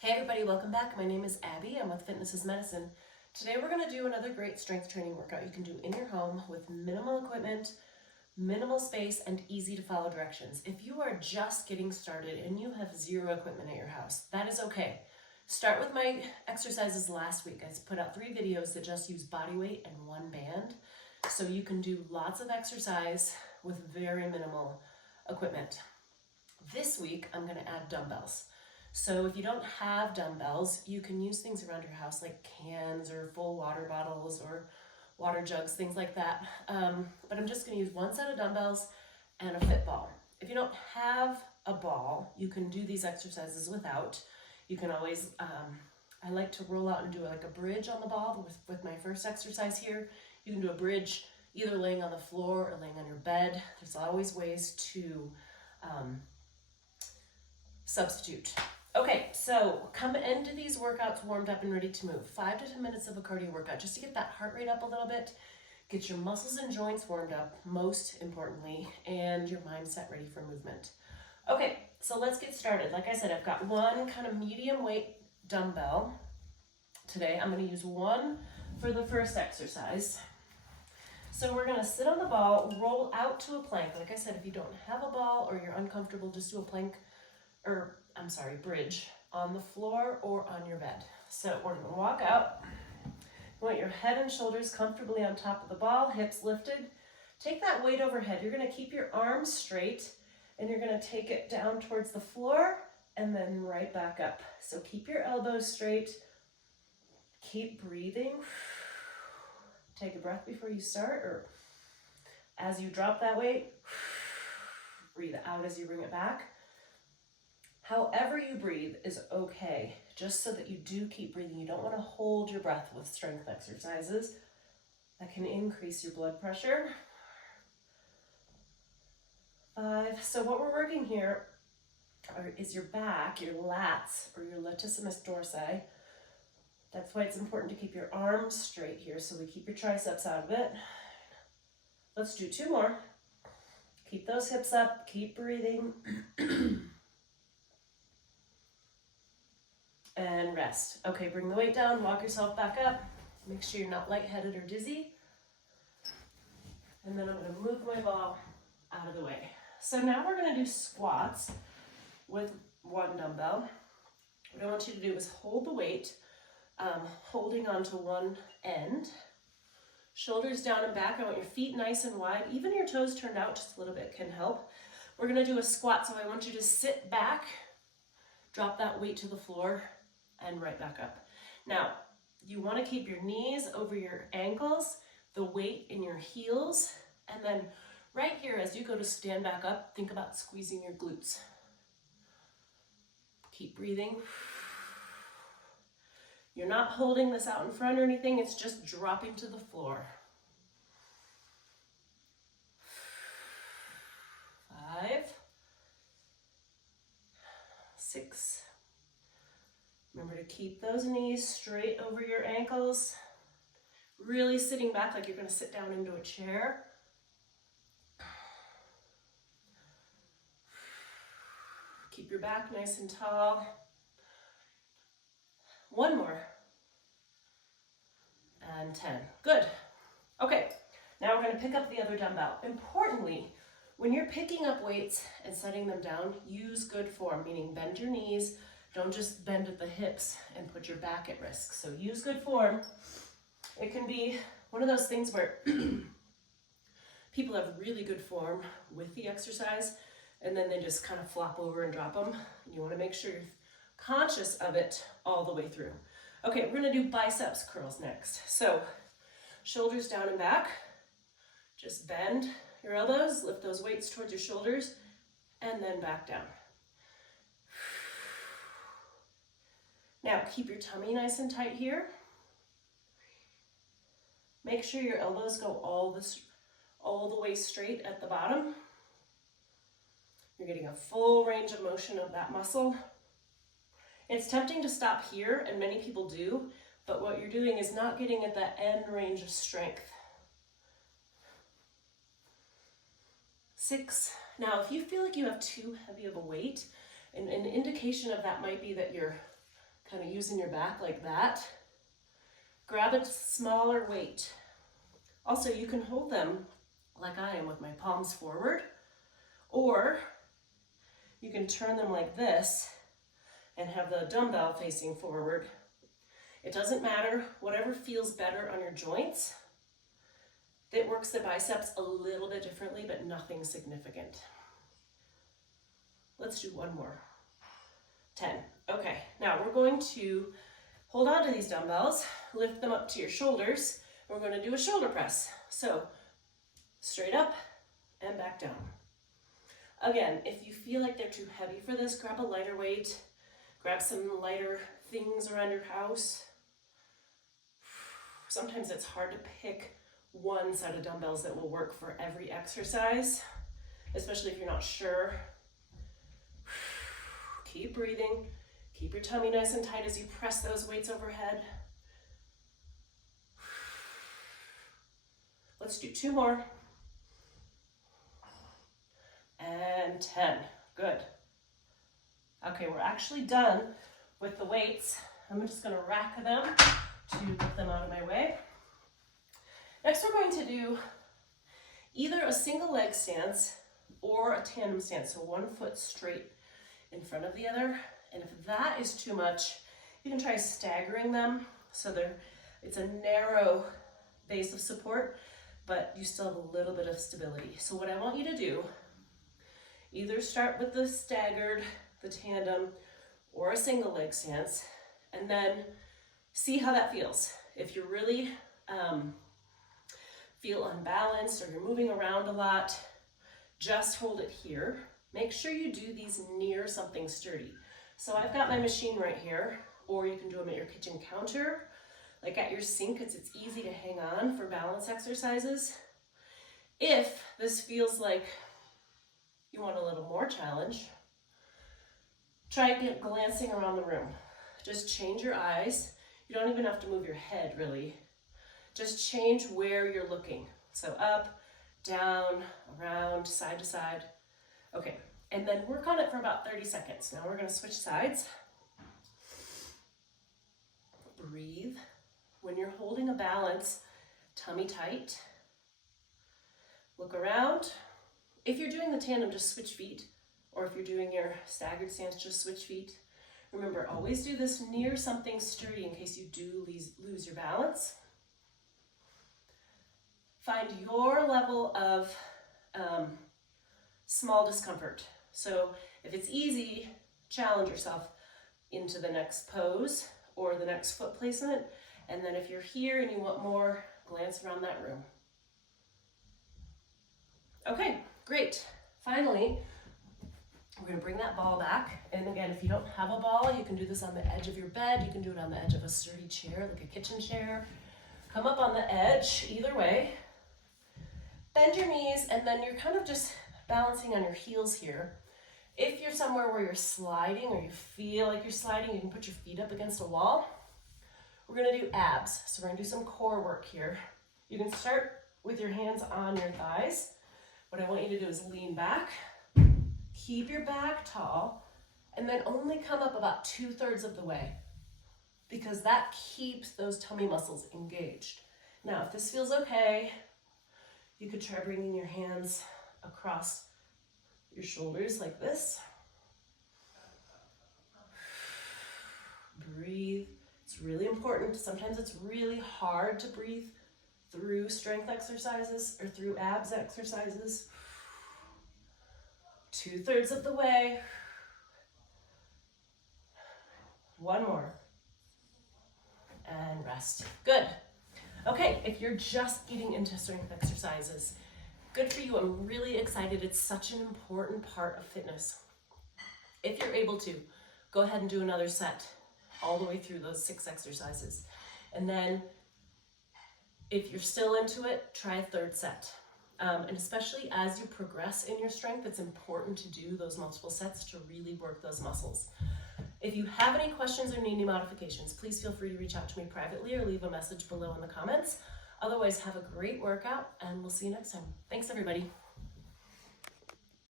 Hey everybody, welcome back. My name is Abby. I'm with Fitness is Medicine. Today we're going to do another great strength training workout you can do in your home with minimal equipment, minimal space, and easy to follow directions. If you are just getting started and you have zero equipment at your house, that is okay. Start with my exercises last week. I put out 3 videos that just use body weight and 1 band. So you can do lots of exercise with very minimal equipment. This week, I'm going to add dumbbells. So if you don't have dumbbells, you can use things around your house like cans or full water bottles or water jugs, things like that. But I'm just going to use 1 set of dumbbells and a fit ball. If you don't have a ball, you can do these exercises without. You can always, I like to roll out and do like a bridge on the ball with my first exercise here. You can do a bridge either laying on the floor or laying on your bed. There's always ways to substitute. Okay, so come into these workouts warmed up and ready to move. 5 to 10 minutes of a cardio workout just to get that heart rate up a little bit, get your muscles and joints warmed up, most importantly, and your mindset ready for movement. Okay, so let's get started. Like I said, I've got 1 kind of medium weight dumbbell. Today I'm going to use 1 for the first exercise. So we're going to sit on the ball, roll out to a plank. Like I said, if you don't have a ball or you're uncomfortable, just do a plank, bridge on the floor or on your bed. So we're going to walk out. You want your head and shoulders comfortably on top of the ball, hips lifted. Take that weight overhead. You're going to keep your arms straight and you're going to take it down towards the floor and then right back up. So keep your elbows straight. Keep breathing. Take a breath before you start, or as you drop that weight, breathe out as you bring it back. However you breathe is okay, just so that you do keep breathing. You don't want to hold your breath with strength exercises. That can increase your blood pressure. 5. So what we're working here is your back, your lats, or your latissimus dorsi. That's why it's important to keep your arms straight here, so we keep your triceps out of it. Let's do 2 more. Keep those hips up, keep breathing. And rest. Okay, bring the weight down, walk yourself back up. Make sure you're not lightheaded or dizzy. And then I'm going to move my ball out of the way. So now we're going to do squats with 1 dumbbell. What I want you to do is hold the weight, holding onto one end. Shoulders down and back. I want your feet nice and wide. Even your toes turned out just a little bit can help. We're going to do a squat, so I want you to sit back, drop that weight to the floor, and right back up. Now, you want to keep your knees over your ankles, the weight in your heels, and then right here as you go to stand back up, think about squeezing your glutes. Keep breathing. You're not holding this out in front or anything, it's just dropping to the floor. 5, 6. Remember to keep those knees straight over your ankles. Really sitting back like you're going to sit down into a chair. Keep your back nice and tall. 1 more. And 10. Good. Okay, now we're going to pick up the other dumbbell. Importantly, when you're picking up weights and setting them down, use good form, meaning bend your knees. Don't just bend at the hips and put your back at risk. So use good form. It can be one of those things where people have really good form with the exercise and then they just kind of flop over and drop them. You want to make sure you're conscious of it all the way through. Okay, we're going to do biceps curls next. So shoulders down and back. Just bend your elbows, lift those weights towards your shoulders, and then back down. Now keep your tummy nice and tight here. Make sure your elbows go all the way straight at the bottom. You're getting a full range of motion of that muscle. It's tempting to stop here, and many people do, but what you're doing is not getting at that end range of strength. 6. Now, if you feel like you have too heavy of a weight, an indication of that might be that you're kind of using your back like that. Grab a smaller weight. Also, you can hold them like I am with my palms forward, or you can turn them like this and have the dumbbell facing forward. It doesn't matter, whatever feels better on your joints. It works the biceps a little bit differently, but nothing significant. Let's do one more. 10. Okay, now we're going to hold on to these dumbbells, lift them up to your shoulders. We're going to do a shoulder press. So straight up and back down. Again, if you feel like they're too heavy for this, grab a lighter weight, grab some lighter things around your house. Sometimes it's hard to pick one set of dumbbells that will work for every exercise, especially if you're not sure. Keep breathing. Keep your tummy nice and tight as you press those weights overhead. Let's do 2 more. And 10. Good. Okay, we're actually done with the weights. I'm just going to rack them to get them out of my way. Next, we're going to do either a single leg stance or a tandem stance, so one foot straight in front of the other. And if that is too much, you can try staggering them so it's a narrow base of support, but you still have a little bit of stability. So what I want you to do, either start with the staggered, the tandem, or a single leg stance, and then see how that feels. If you really feel unbalanced or you're moving around a lot, just hold it here. Make sure you do these near something sturdy. So I've got my machine right here, or you can do them at your kitchen counter, like at your sink, because it's easy to hang on for balance exercises. If this feels like you want a little more challenge, try glancing around the room. Just change your eyes. You don't even have to move your head, really. Just change where you're looking. So up, down, around, side to side. Okay, and then work on it for about 30 seconds. Now we're going to switch sides. Breathe. When you're holding a balance, tummy tight. Look around. If you're doing the tandem, just switch feet. Or if you're doing your staggered stance, just switch feet. Remember, always do this near something sturdy in case you do lose your balance. Find your level of small discomfort. So if it's easy, challenge yourself into the next pose or the next foot placement. And then if you're here and you want more, glance around that room. Okay, great. Finally, we're going to bring that ball back. And again, if you don't have a ball, you can do this on the edge of your bed. You can do it on the edge of a sturdy chair, like a kitchen chair. Come up on the edge, either way. Bend your knees, and then you're kind of just balancing on your heels here. If you're somewhere where you're sliding or you feel like you're sliding, you can put your feet up against a wall. We're going to do abs. So we're going to do some core work here. You can start with your hands on your thighs. What I want you to do is lean back. Keep your back tall, and then only come up about 2/3 of the way, because that keeps those tummy muscles engaged. Now, if this feels okay, you could try bringing your hands across your shoulders like this. Breathe. It's really important. Sometimes it's really hard to breathe through strength exercises or through abs exercises. 2/3 of the way. One more. And rest. Good. Okay, if you're just getting into strength exercises, good for you. I'm really excited. It's such an important part of fitness. If you're able to, go ahead and do another set all the way through those 6 exercises. And then if you're still into it, try a 3rd set. And especially as you progress in your strength, it's important to do those multiple sets to really work those muscles. If you have any questions or need any modifications, please feel free to reach out to me privately or leave a message below in the comments. Otherwise, have a great workout, and we'll see you next time. Thanks, everybody.